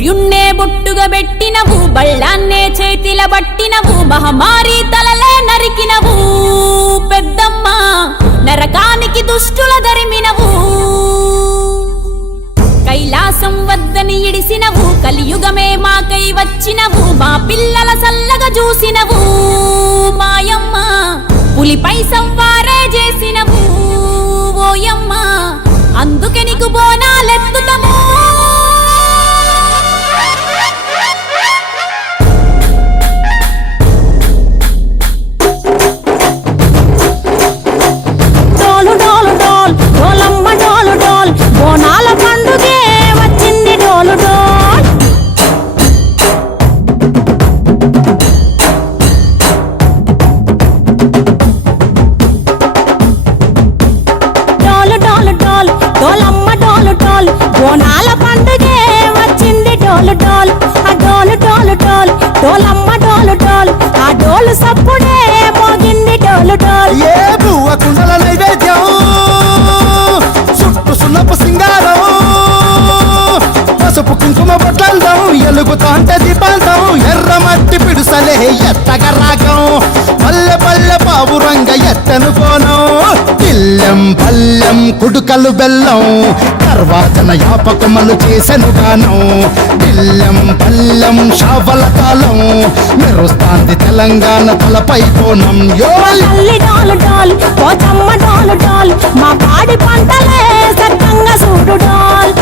సూర్యున్నే బొట్టుగా పెట్టినవు, బళ్ళాన్నే చేతిల పట్టినవు, మహమారి తలలే నరికినవు పెద్దమ్మ, నరకానికి దుష్టుల దరిమినవు. కైలాసం వద్దని ఇడిసినవు, కలియుగమే మాకై వచ్చినవు, మా పిల్లల సల్లగా చూసినవు మాయమ్మ, పులిపై సంవారే చేసినవు ఓయమ్మ, అందుకే నీకు బోనాలెత్తుతము. డోలు డోలు డోల్ డోలమ్మ డోలు డోల్, బోనాల పండుగే వచ్చింది డోలు డోల్. డోలు డోలు డోల్ డోలమ్మ డోలు డోల్, బోనాల పండుగే వచ్చింది డోలు డోల్. ఆ డోలు డోలు డోల్ డోలమ్మ డోలు డోల్, ఆ డోలు సప్పుడే మోగింది డోలు డోల్. ఏ బువ్వ కుండల నైవేద్యం, చుట్టు సున్నపు సింగారం, పసుపు కుంకుమ బొట్లందం, ఎలుగుతాంటే దీపాంతం, ఎర్ర మట్టి పిడుసలే ఎత్తగ రాగం, పల్లె పల్లె పావురంగ ఎత్తను కోనం, పిల్లెం పల్లెం కుడుకలు బెల్లం, తర్వాతన యాపకమలు చేసెను గానం, పిల్లెం పల్లెం షావల కాలం, మెరుస్తాంది తెలంగాణ తలపై కోణం. తల్లి డోలు డోల్ పోచమ్మ డోలు డోల్, మా పాడి పంటలే సక్కంగా చూడు డోల్.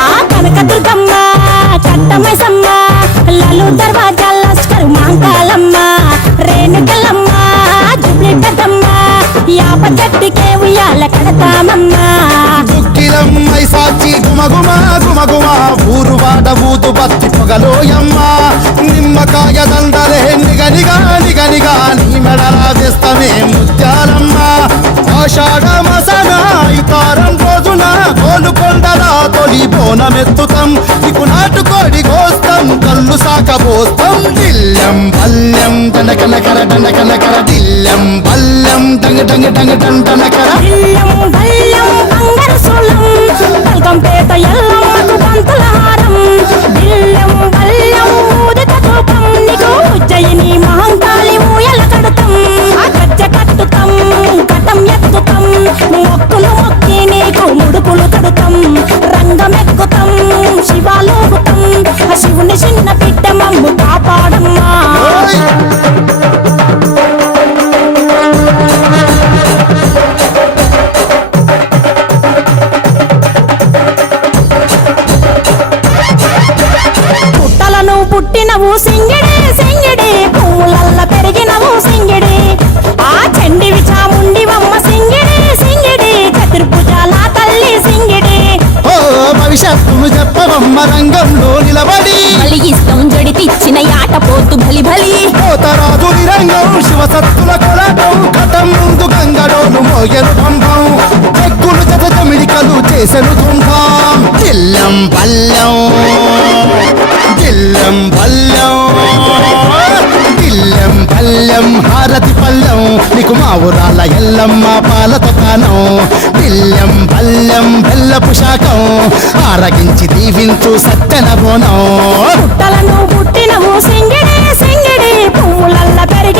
ఆ కనకదుర్గమ్మ కట్టమైసమ్మ, లలు దర్వాజా లస్కర్ మాంకాలమ్మ, రేణుకలమ్మ జుబ్లి పెద్దమ్మ, యాప చెట్టుకే ఉయ్యాల కడతామమ్మ. దుక్కిలమ్మై సాచి గుమగుమ గుమగుమ, ఊరు వాడ ఊదు బత్తి పొగలోయమ్మ, నిమ్మకాయ దండలే నిగనిగా నిగనిగా, నీ మెడలా వేస్తమే ముత్యాలమ్మ, ఆషాఢ మసన ఇతారం రోజున గోలుకొండల తొలి బోనమెత్తుతాం, నీకు నాటుకోడి కోస్తాం, కళ్ళు సాకబోస్తాం, దిల్లెం పల్లెం దండకనకర దండకనకర, దిల్లెం పల్లెం డంగ డంగ డంగ డండనకర. బిల్లం బల్లం బంగారు సోలం, బల్కంపేట ఎల్లమ్మకు పంతుల హారం, బిల్లం బల్లం ఊదిత ధూపం, నీకు ఉజ్జయిని మహంకాళి ఊయల కడుతాం, ఆ గజ్జ కట్టుతాం కటం ఎత్తుతాం, మొక్కులు మొక్కి నీకు ముడుపులు కడుతాం, రంగమెక్కుతాం శివాలోగుతాం, ఆ శివుని చిన్న బిడ్డ మమ్ము కాపాడమ్మా. పుట్టలను పుట్టినవు సింగిడి సింగిడి, పువ్వులల్ల పెరిగినవు సింగిడి, ఆ చండివి చాముండివమ్మ సింగిడి సింగిడి, చతుర్భుజాల తల్లి సింగిడి. ఓ భవిష్యత్తును చెప్పవమ్మ రంగంలో నిలబడి, బలిగిస్తాం జడితిచ్చిన యాట పోతు బలి బలి, పోతరాజు నిరంగం శివసత్తుల కొలటం, కటం ముందు గంగడోను మోయను పంపం, చెక్కులు జత జమిడికలు చేసెను తుంటాం, దిల్లెం పల్లెం దిల్లెం పల్లెం దిల్లెం పల్లెం హారతి పల్లెం, నీకు మా ఊరాల ఎల్లమ్మ పాలతో కానం, దిల్లెం పల్లెం బెల్లపు శాఖం, ఆరగించి దీవించు సత్తెన బోనం. పుట్టలను పుట్టినవు సింగిడి సింగిడి, పువ్వులల్ల పెరిగి